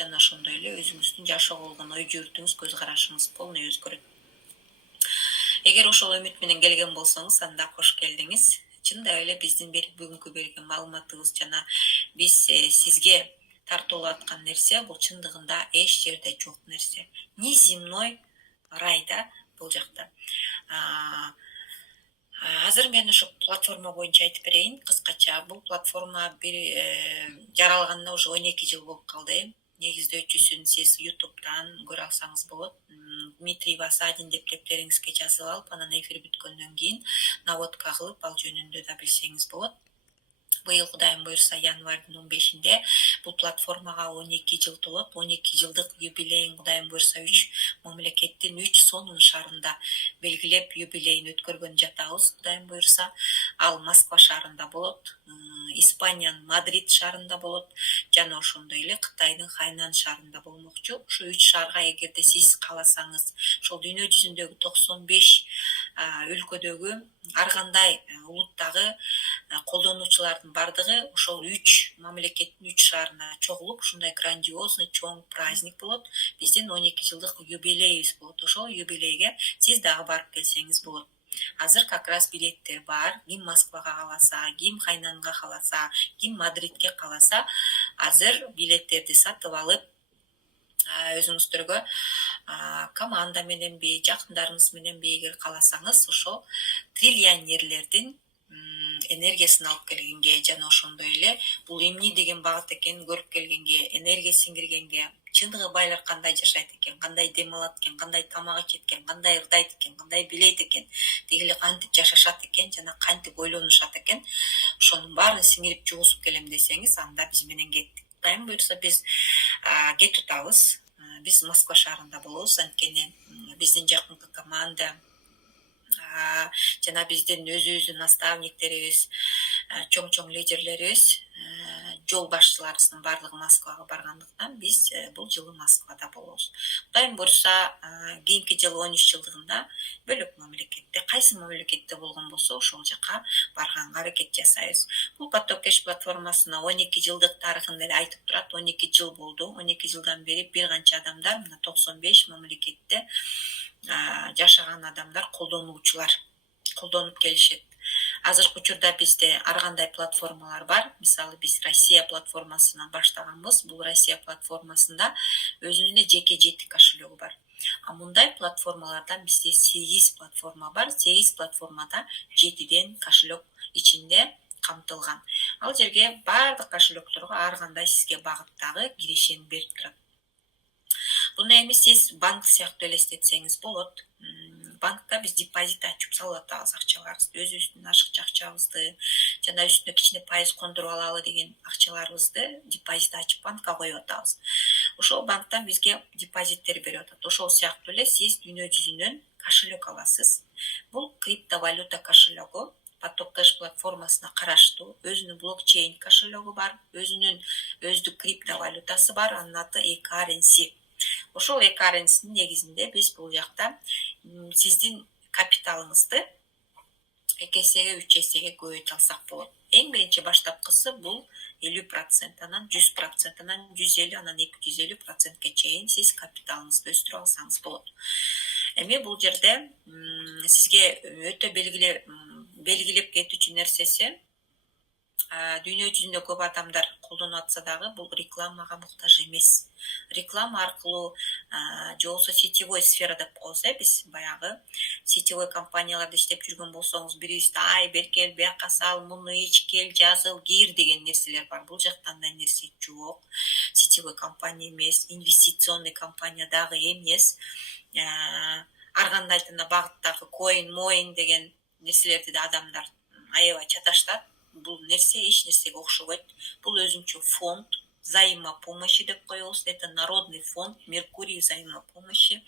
жана ошондой эле өзүңүздүн жашоого болгон ой жүгүртүңүз, көз карашыңыз полный өзгөрөт. Эгер ошол үмүт менен келген болсоңуз, анда кош келдиңиз. Чындап эле биздин бүгүнкү берген маалыматыбыз жана биз сизге тартуулап аткан нерсе бул чындыгында эч жерде жок нерсе. Неземной райда бул жакта. Азыр мен ошо платформа боюнча айтып берейин кыскача. Бул платформа жаралганына уже 12 жыл болуп калды. Негиздөөчүсүн сиз YouTube'дан көрө алсаңыз болот. Дмитрий Васадин деп дептериңизге жазып алып, анан эфир бүткөндөн кийин наводка кылып ал жөнүндө да билсеңиз болот. Быйыл Кудайым буюрса январдын 15-inde бул платформага 12 жыл толот. 12 жылдык юбилейин Кудайым буюрса 3 мамлекеттин 3 сонун шаарында белгилеп юбилейин өткөргөн жатабыз. Кудайым буюрса ал Москва шаарында болот, Испаниянын Мадрид шаарында болот жана ошондой эле Кытайдын Хайнан шаарында болмокчу. Ошо 3 шаарга эгерде сиз кааласаңыз, ошол дүйнө жүзүндөгү 95 өлкөдөгү ар кандай улуттагы колдонуучулардын бардыгы ошол 3 мамлекеттин 3 шаарына чогулуп, ушундай грандиозный чоң праздник болот. Биздин 12 жылдык юбилейибиз болот. Ошол юбилейге сиз дагы барып келсеңиз болот. Азыр как раз билеттер бар. Ким Москвага кааласа, ким Хайнанга кааласа, ким Мадридке кааласа, азыр билеттерди сатып алып, өзүңүздөргө команда мененби, жакындарыңыз мененби эгер кааласаңыз, ошол триллионерлердин энергиясын алып келгенге жана ошондой эле бул эмне деген багыт экенин көрүп келгенге, энергия сиңиргенге, чындыгы байлар кандай жашайт экен, кандай дем алат экен, кандай тамак ичет экен, кандай ырдайт экен, кандай бийлейт экен, деги эле кантип жашашат экен жана кантип ойлонушат экен, ошонун баарын сиңирип жугузуп келем десеңиз, анда биз менен кеттик. Кудайым буюрса биз кетип атабыз. Биз Москва шаарында болобуз, анткени биздин жакынкы команда жана биздин өзүбүздүн наставниктерибиз, чоң лидерлерибиз, жол башчыларыбыздын баардыгы Москвага баргандыктан биз бул жылы Москвада болобуз. Кудайым буюрса, кийинки жылы 13 жылдыгында бөлөк мамлекетте, кайсы мамлекетте болгон болсо ошол жака барганга аракет жасайбыз. Бул Поток Кэш платформасына 12 жылдык тарыхын эле айтып турат. 12 жыл болду. 12 жылдан бери бир канча адамдар мына 95 мамлекетте жашаган адамдар, колдонуучулар колдонуп келишет. Азыркы учурда бизде ар кандай платформалар бар. Мисалы биз Россия платформасынан баштаганбыз. Бул Россия платформасында өзүнүн эле жеке жети кошелегу бар. Мындай платформалардан бизде 8 платформа бар. 8 платформада 7ден кошелек ичинде камтылган. Ал жерге баардык кошелекторго ар кандай сизге багыттагы киришени берип турат. Буну эми сиз банк сыяктуу элестетсеңиз болот. Банкка биз депозит ачып салып атабыз акчаларыбызды, өзүбүздүн ашыкча акчабызды жана үстүнө кичине пайыз кондуруп алалы деген акчаларыбызды депозит ачып банкка коюп атабыз. Ошол банктан бизге депозиттер берип атат. Ошол сыяктуу эле сиз дүйнө жүзүнөн кошелек аласыз. Бул криптовалюта кошелегу. Поток Кэш платформасына караштуу, өзүнүн блокчейн кошелегу бар, өзүнүн өздүк криптовалютасы бар, анын аты e-currency. Ошол e-currency'нин негизинде биз бул жакта сиздин капиталыңызды 2 эсеге, 3 эсеге көбөйтө алсак болот. Эң биринчи баштапкысы бул 50%, анан 100%, анан 150, анан 250%ке чейин сиз капиталыңызды өстүрүп алсаңыз болот. Эми бул жерде сизге өтө белгилеп кетүүчү нерсеси, дүйнө жүзүндө көп адамдар колдонуп атса дагы бул рекламага муктаж эмес. Реклама аркылуу же болбосо сетевой сфера деп коебуз, биз баягы сетевой компанияларда иштеп жүргөн болсоңуз, бирибизди ай беркел, бияка сал, муну ич, кел, жазыл, кир деген нерселер бар. Бул жакта андай нерсе жок. Сетевой компания эмес, инвестиционный компания дагы эмес. Ар кандай багыттагы коин деген нерселерди да адамдар аябай чаташтат. Бул нерсе эч нерсеге окшобойт. Бул өзүнчө фонд, взаимопомощи деп коебуз. Это народный фонд, Меркурий взаимопомощи.